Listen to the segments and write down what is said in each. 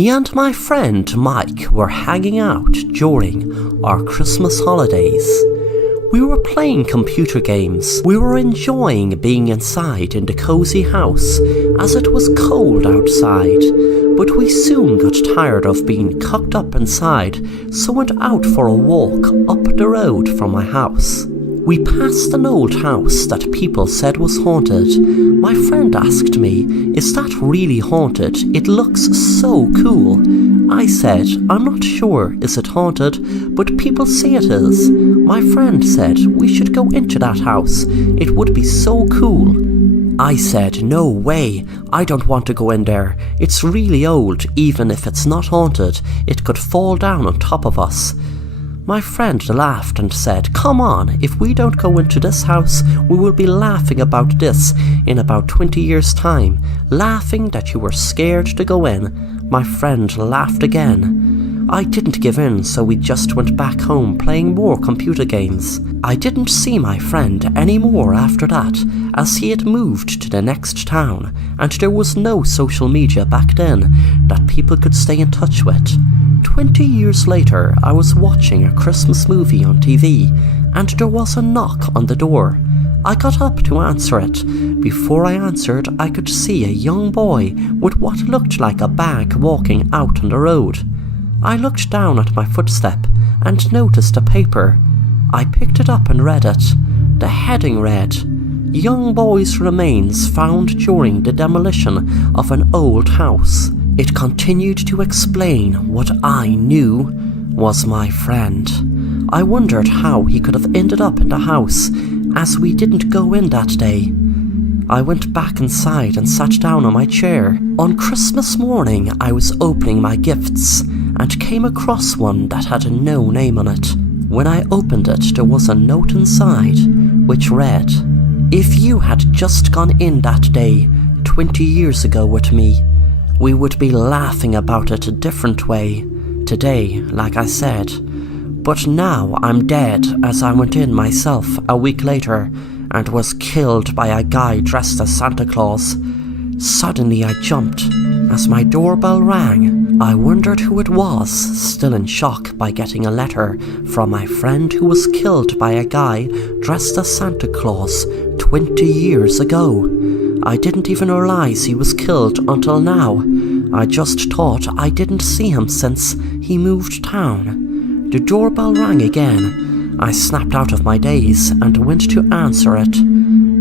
Me and my friend Mike were hanging out during our Christmas holidays. We were playing computer games. We were enjoying being inside in the cozy house as it was cold outside, but we soon got tired of being cooped up inside, so went out for a walk up the road from my house. We passed an old house that people said was haunted. My friend asked me, "Is that really haunted? It looks so cool." I said, "I'm not sure is it haunted, but people say it is." My friend said we should go into that house. It would be so cool. I said, "No way, I don't want to go in there. It's really old. Even if it's not haunted, it could fall down on top of us." My friend laughed and said, "Come on, if we don't go into this house, we will be laughing about this in about 20 years' time, laughing that you were scared to go in." My friend laughed again. I didn't give in, so we just went back home playing more computer games. I didn't see my friend anymore after that, as he had moved to the next town, and there was no social media back then that people could stay in touch with. 20 years later, I was watching a Christmas movie on TV, and there was a knock on the door. I got up to answer it. Before I answered, I could see a young boy with what looked like a bag walking out on the road. I looked down at my footstep and noticed a paper. I picked it up and read it. The heading read, "Young boy's remains found during the demolition of an old house." It continued to explain what I knew was my friend. I wondered how he could have ended up in the house, as we didn't go in that day. I went back inside and sat down on my chair. On Christmas morning, I was opening my gifts and came across one that had no name on it. When I opened it, there was a note inside, which read, "If you had just gone in that day, 20 years ago with me, we would be laughing about it a different way. Today, like I said. But now I'm dead, as I went in myself a week later and was killed by a guy dressed as Santa Claus." Suddenly I jumped as my doorbell rang. I wondered who it was, still in shock by getting a letter from my friend who was killed by a guy dressed as Santa Claus 20 years ago. I didn't even realize he was killed until now. I just thought I didn't see him since he moved town. The doorbell rang again. I snapped out of my daze and went to answer it.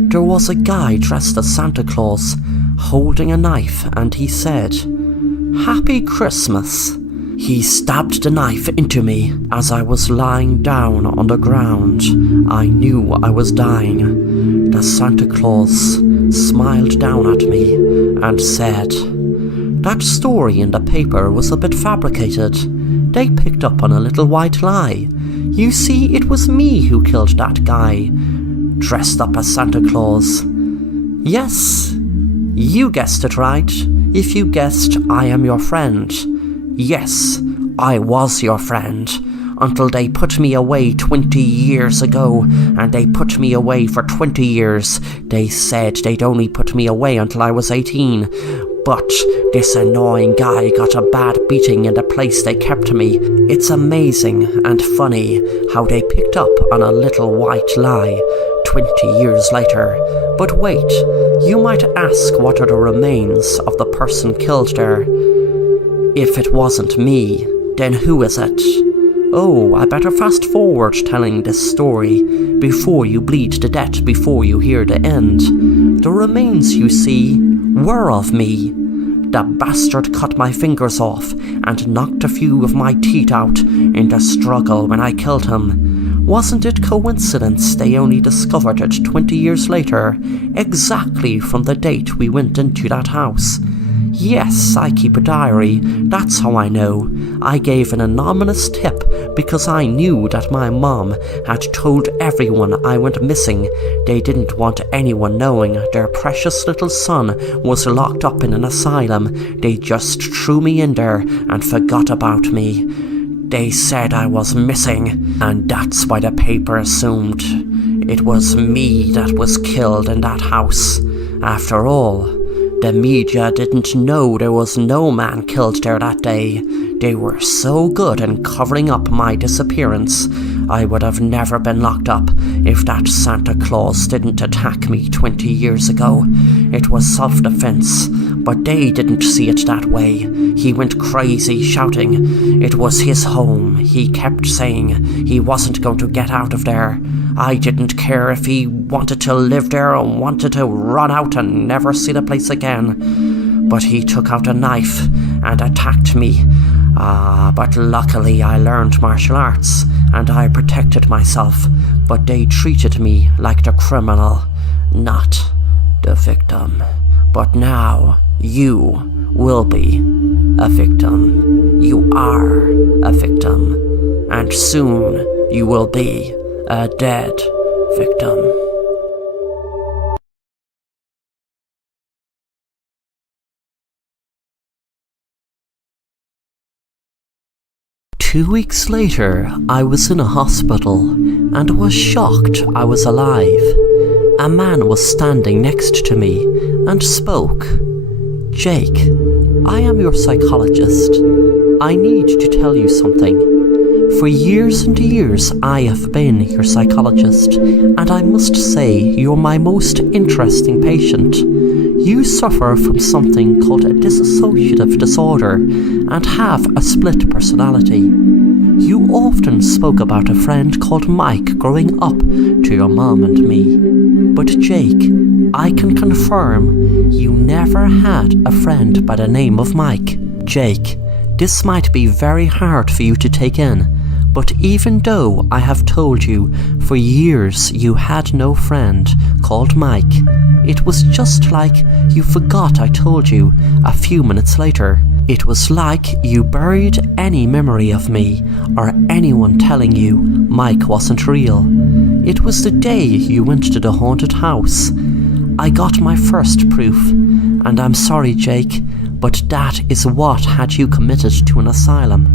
There was a guy dressed as Santa Claus, holding a knife, and he said, "Happy Christmas." He stabbed the knife into me as I was lying down on the ground. I knew I was dying. The Santa Claus smiled down at me and said, "That story in the paper was a bit fabricated. They picked up on a little white lie. You see, it was me who killed that guy, dressed up as Santa Claus." Yes, you guessed it right. If you guessed I am your friend. Yes, I was your friend, until they put me away 20 years ago, and they put me away for 20 years. They said they'd only put me away until I was 18, but this annoying guy got a bad beating in the place they kept me. It's amazing and funny how they picked up on a little white lie 20 years later. But wait, you might ask, what are the remains of the person killed there? If it wasn't me, then who is it? Oh, I better fast forward telling this story before you bleed to death, before you hear the end. The remains you see were of me. The bastard cut my fingers off and knocked a few of my teeth out in the struggle when I killed him. Wasn't it coincidence they only discovered it 20 years later, exactly from the date we went into that house? Yes, I keep a diary, that's how I know. I gave an anonymous tip because I knew that my mom had told everyone I went missing. They didn't want anyone knowing their precious little son was locked up in an asylum. They just threw me in there and forgot about me. They said I was missing, and that's why the paper assumed it was me that was killed in that house. After all, The media didn't know there was no man killed there that day. They were so good in covering up my disappearance. I would have never been locked up if that Santa Claus didn't attack me 20 years ago. It was self-defense, but they didn't see it that way. He went crazy shouting it was his home. He kept saying he wasn't going to get out of there. I didn't care if he wanted to live there or wanted to run out and never see the place again. But he took out a knife and attacked me. But luckily I learned martial arts and I protected myself, but they treated me like the criminal, not the victim. But now you will be a victim. You are a victim, and soon you will be a dead victim. Two weeks later, I was in a hospital and was shocked I was alive. A man was standing next to me and spoke. "Jake, I am your psychologist. I need to tell you something. For years and years I have been your psychologist, and I must say you're my most interesting patient. You suffer from something called a dissociative disorder and have a split personality. You often spoke about a friend called Mike growing up to your mom and me. But Jake, I can confirm you never had a friend by the name of Mike. Jake, this might be very hard for you to take in, but even though I have told you for years you had no friend called Mike, it was just like you forgot I told you a few minutes later. It was like you buried any memory of me or anyone telling you Mike wasn't real. It was the day you went to the haunted house. I got my first proof, and I'm sorry, Jake, but that is what had you committed to an asylum.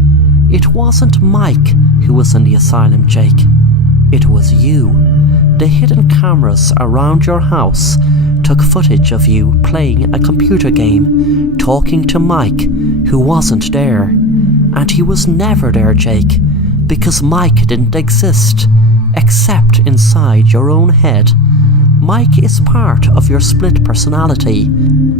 It wasn't Mike who was in the asylum, Jake. It was you. The hidden cameras around your house took footage of you playing a computer game, talking to Mike, who wasn't there. And he was never there, Jake, because Mike didn't exist, except inside your own head. Mike is part of your split personality.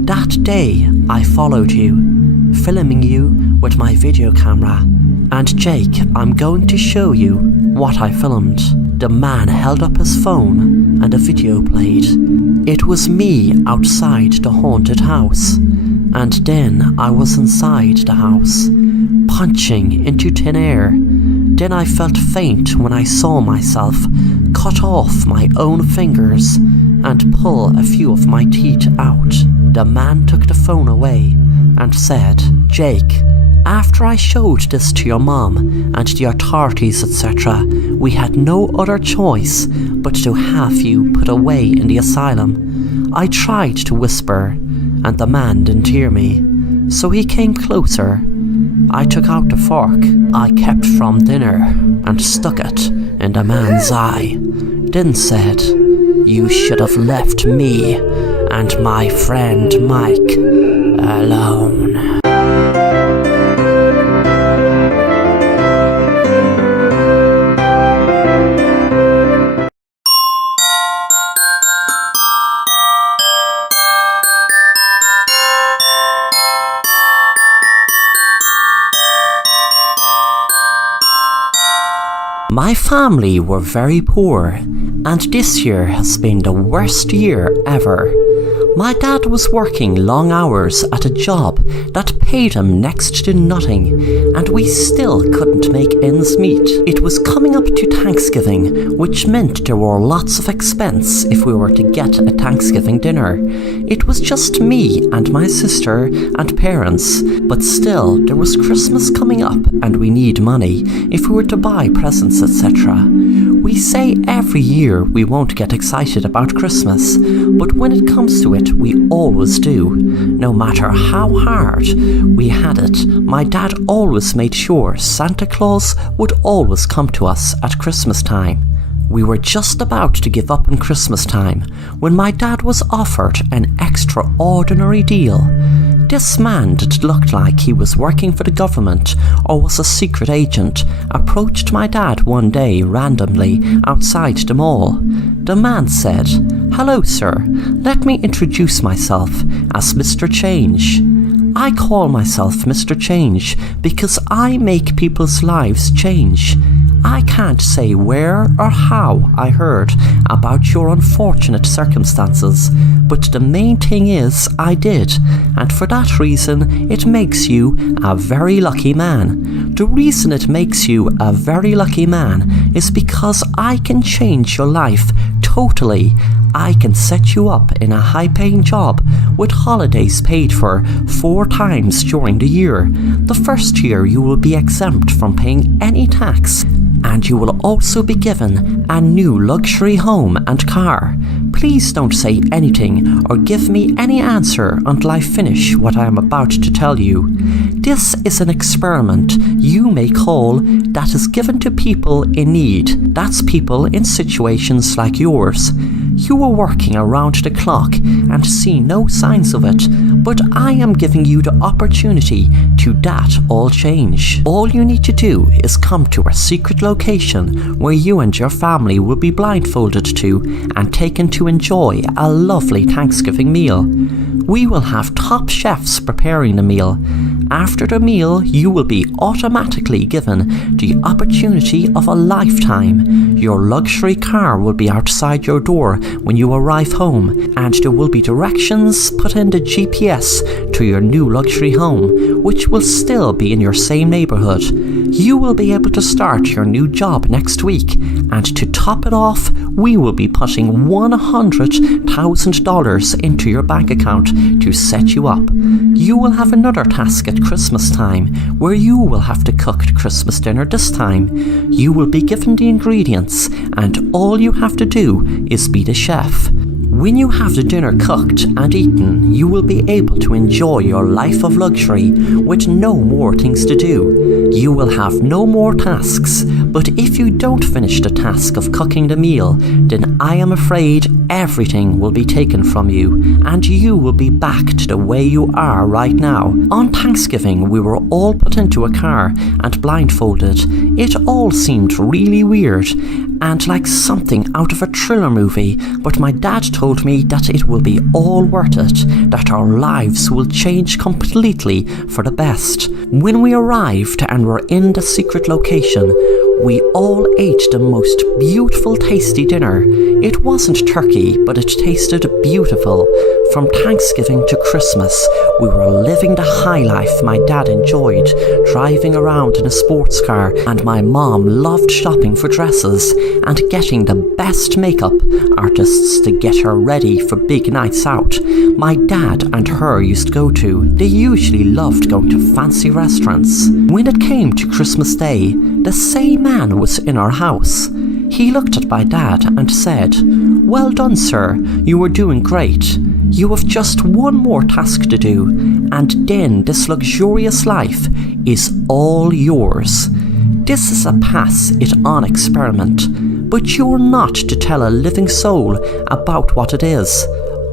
That day, I followed you, filming you with my video camera. And Jake, I'm going to show you what I filmed. The man held up his phone and a video played. It was me outside the haunted house. And then I was inside the house, punching into thin air. Then I felt faint when I saw myself cut off my own fingers and pull a few of my teeth out. The man took the phone away and said, "Jake, after I showed this to your mom and the authorities, etc., we had no other choice but to have you put away in the asylum." I tried to whisper, and the man didn't hear me, so he came closer. I took out the fork I kept from dinner and stuck it in the man's eye, then said, "You should have left me and my friend Mike alone." My family were very poor, and this year has been the worst year ever. My dad was working long hours at a job that paid him next to nothing, and we still couldn't make ends meet. It was coming up to Thanksgiving, which meant there were lots of expense if we were to get a Thanksgiving dinner. It was just me and my sister and parents, but still there was Christmas coming up and we need money if we were to buy presents, etc. We say every year we won't get excited about Christmas, but when it comes to it, we always do. No matter how hard we had it, my dad always made sure Santa Claus would always come to us at Christmas time. We were just about to give up on Christmas time when my dad was offered an extraordinary deal. This man that looked like he was working for the government or was a secret agent approached my dad one day randomly outside the mall. The man said, "Hello sir, let me introduce myself as Mr. Change. I call myself Mr. Change because I make people's lives change. I can't say where or how I heard about your unfortunate circumstances, but the main thing is I did, and for that reason it makes you a very lucky man. The reason it makes you a very lucky man is because I can change your life totally. I can set you up in a high-paying job with holidays paid for 4 times during the year. The first year you will be exempt from paying any tax, and you will also be given a new luxury home and car. Please don't say anything or give me any answer until I finish what I am about to tell you. This is an experiment you may call that is given to people in need. That's people in situations like yours. You are working around the clock and see no signs of it, but I am giving you the opportunity to that all change. All you need to do is come to a secret location where you and your family will be blindfolded to and taken to enjoy a lovely Thanksgiving meal. We will have top chefs preparing the meal. After the meal, you will be automatically given the opportunity of a lifetime. Your luxury car will be outside your door when you arrive home, and there will be directions put in the GPS to your new luxury home, which will still be in your same neighborhood. You will be able to start your new job next week, and to top it off, we will be putting $100,000 into your bank account to set you up. You will have another task at Christmas time, where you will have to cook the Christmas dinner this time. You will be given the ingredients, and all you have to do is be the chef. When you have the dinner cooked and eaten, you will be able to enjoy your life of luxury with no more things to do. You will have no more tasks, but if you don't finish the task of cooking the meal, then I am afraid everything will be taken from you, and you will be back to the way you are right now. On Thanksgiving, we were all put into a car and blindfolded. It all seemed really weird and like something out of a thriller movie, but my dad told me that it will be all worth it, that our lives will change completely for the best. When we arrived and were in the secret location, we all ate the most beautiful tasty dinner. It wasn't turkey, but it tasted beautiful. From Thanksgiving to Christmas, we were living the high life my dad enjoyed, driving around in a sports car, and my mom loved shopping for dresses and getting the best makeup artists to get her ready for big nights out my dad and her used to go to. They usually loved going to fancy restaurants. When it came to Christmas Day, the same man was in our house. He looked at my dad and said, "Well done, sir, you are doing great. You have just one more task to do, and then this luxurious life is all yours. This is a pass-it-on experiment, but you're not to tell a living soul about what it is.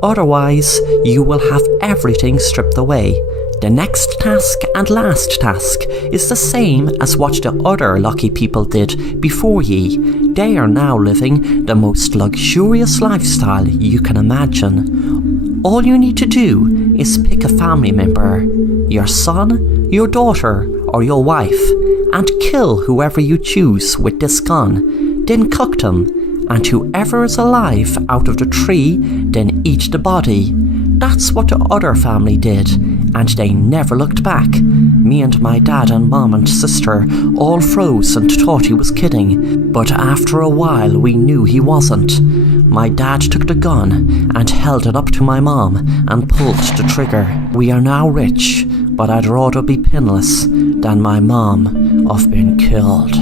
Otherwise, you will have everything stripped away. The next task and last task is the same as what the other lucky people did before ye. They are now living the most luxurious lifestyle you can imagine. All you need to do is pick a family member, your son, your daughter, or your wife, and kill whoever you choose with this gun. Then cook them, and whoever is alive out of the 3, then eat the body. That's what the other family did, and they never looked back. Me and my dad and mom and sister all froze and thought he was kidding, but after a while we knew he wasn't. My dad took the gun and held it up to my mom and pulled the trigger. We are now rich, but I'd rather be pinless than my mom of being killed.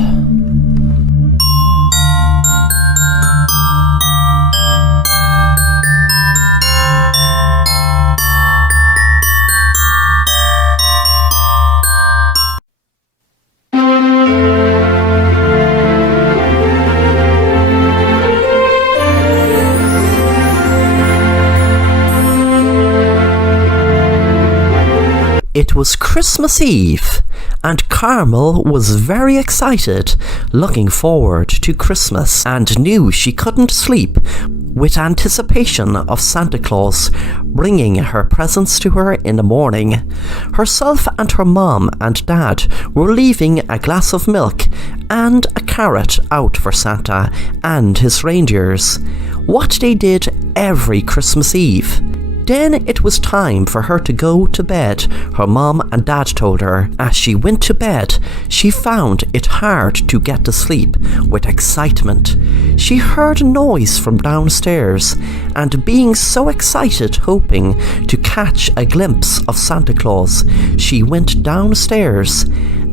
It was Christmas Eve, and Carmel was very excited, looking forward to Christmas, and knew she couldn't sleep with anticipation of Santa Claus bringing her presents to her in the morning. Herself and her mom and dad were leaving a glass of milk and a carrot out for Santa and his reindeers, what they did every Christmas Eve. Then it was time for her to go to bed, her mom and dad told her. As she went to bed, she found it hard to get to sleep with excitement. She heard a noise from downstairs, and being so excited, hoping to catch a glimpse of Santa Claus, she went downstairs.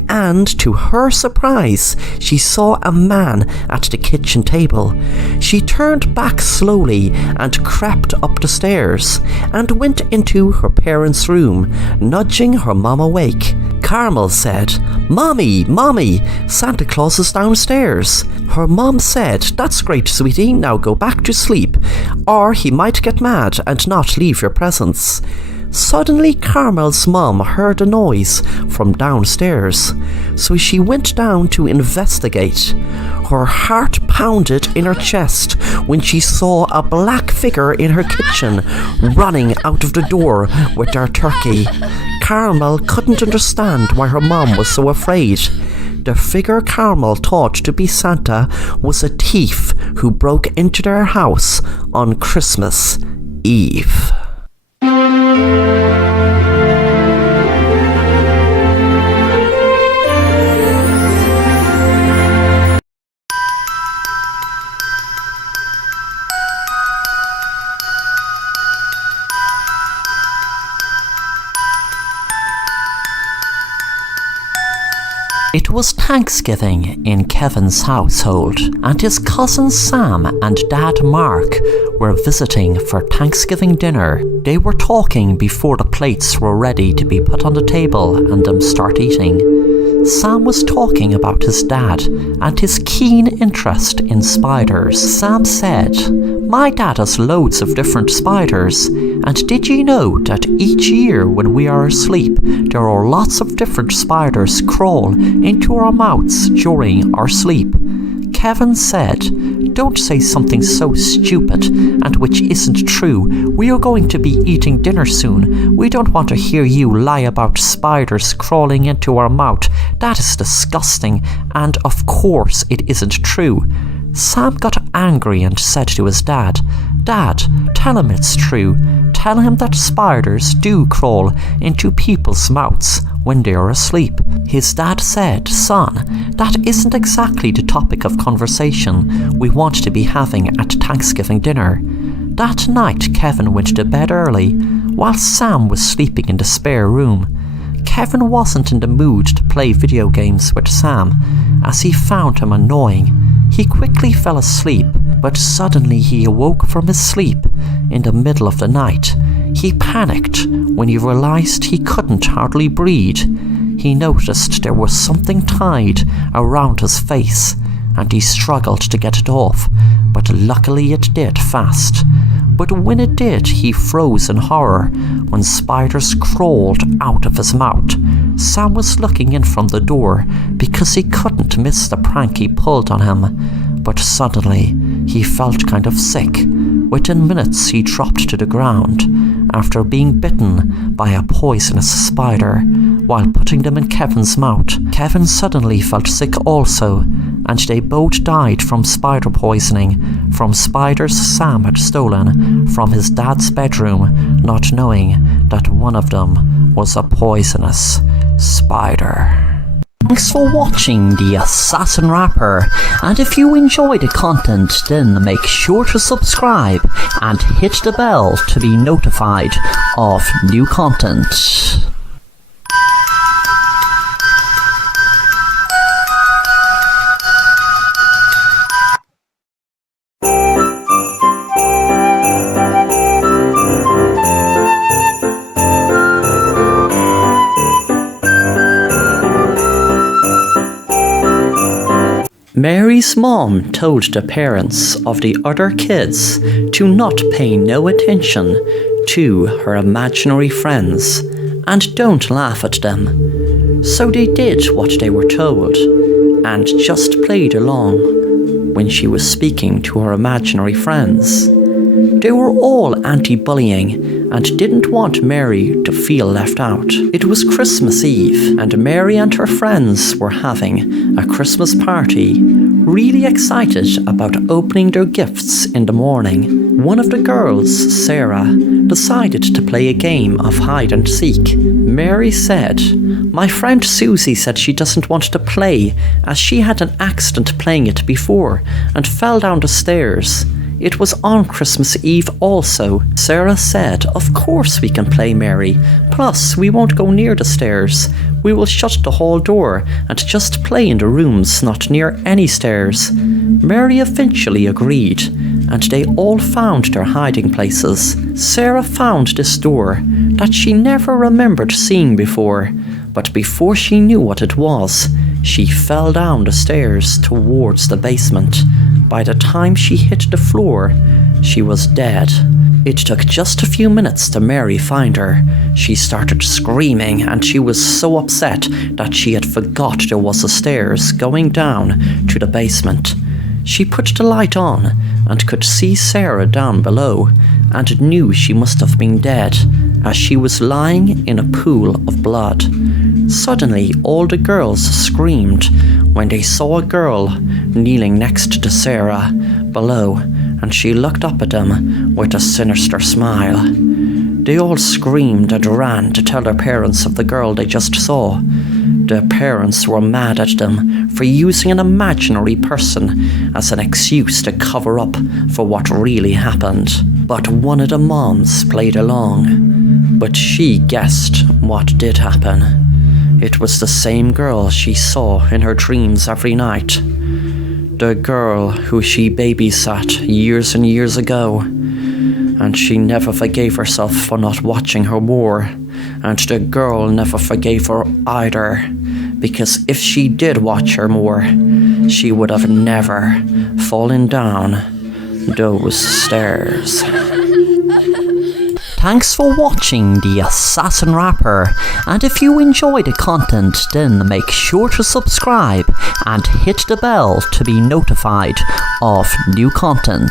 And to her surprise, she saw a man at the kitchen table. She turned back slowly and crept up the stairs and went into her parents' room, nudging her mom awake. Carmel said, "Mommy, Mommy, Santa Claus is downstairs." Her mom said, "That's great, sweetie, now go back to sleep, or he might get mad and not leave your presents." Suddenly, Carmel's mom heard a noise from downstairs, so she went down to investigate. Her heart pounded in her chest when she saw a black figure in her kitchen running out of the door with their turkey. Carmel couldn't understand why her mom was so afraid. The figure Carmel thought to be Santa was a thief who broke into their house on Christmas Eve. It was Thanksgiving in Kevin's household, and his cousin Sam and Dad Mark were visiting for Thanksgiving dinner. They were talking before the plates were ready to be put on the table and them start eating. Sam was talking about his dad and his keen interest in spiders. Sam said, "My dad has loads of different spiders, and did you know that each year when we are asleep, there are lots of different spiders crawl into our mouths during our sleep?" Kevin said, "Don't say something so stupid and which isn't true. We are going to be eating dinner soon. We don't want to hear you lie about spiders crawling into our mouth. That is disgusting, and of course it isn't true." Sam got angry and said to his dad, "Dad, tell him it's true. Tell him that spiders do crawl into people's mouths when they are asleep." His dad said, "Son, that isn't exactly the topic of conversation we want to be having at Thanksgiving dinner." That night, Kevin went to bed early, while Sam was sleeping in the spare room. Kevin wasn't in the mood to play video games with Sam, as he found him annoying. He quickly fell asleep, but suddenly he awoke from his sleep in the middle of the night. He panicked when he realized he couldn't hardly breathe. He noticed there was something tied around his face, and he struggled to get it off, but luckily it did fast. But when it did, he froze in horror when spiders crawled out of his mouth. Sam was looking in from the door because he couldn't miss the prank he pulled on him, but suddenly he felt kind of sick. Within minutes he dropped to the ground after being bitten by a poisonous spider while putting them in Kevin's mouth. Kevin suddenly felt sick also, and they both died from spider poisoning from spiders Sam had stolen from his dad's bedroom, not knowing that one of them was a poisonous spider. Thanks for watching The Assassin Rapper, and if you enjoy the content, then make sure to subscribe and hit the bell to be notified of new content. Mary's mom told the parents of the other kids to not pay no attention to her imaginary friends and don't laugh at them. So they did what they were told, and just played along when she was speaking to her imaginary friends. They were all anti-bullying and didn't want Mary to feel left out. It was Christmas Eve, and Mary and her friends were having a Christmas party, really excited about opening their gifts in the morning. One of the girls, Sarah, decided to play a game of hide and seek. Mary said, "My friend Susie said she doesn't want to play as she had an accident playing it before and fell down the stairs. It was on Christmas Eve also." Sarah said, "Of course we can play, Mary. Plus, we won't go near the stairs. We will shut the hall door and just play in the rooms not near any stairs." Mary eventually agreed, and they all found their hiding places. Sarah found this door that she never remembered seeing before, but before she knew what it was, she fell down the stairs towards the basement. By the time she hit the floor, she was dead. It took just a few minutes to Mary find her. She started screaming, and she was so upset that she had forgot there was a stairs going down to the basement. She put the light on and could see Sarah down below, and knew she must have been dead, as she was lying in a pool of blood. Suddenly, all the girls screamed when they saw a girl kneeling next to Sarah below, and she looked up at them with a sinister smile. They all screamed and ran to tell their parents of the girl they just saw. Their parents were mad at them for using an imaginary person as an excuse to cover up for what really happened. But one of the moms played along, but she guessed what did happen. It was the same girl she saw in her dreams every night. The girl who she babysat years and years ago. And she never forgave herself for not watching her more. And the girl never forgave her either. Because if she did watch her more, she would have never fallen down those stairs. Thanks for watching The Assassin Rapper, and if you enjoy the content, then make sure to subscribe and hit the bell to be notified of new content.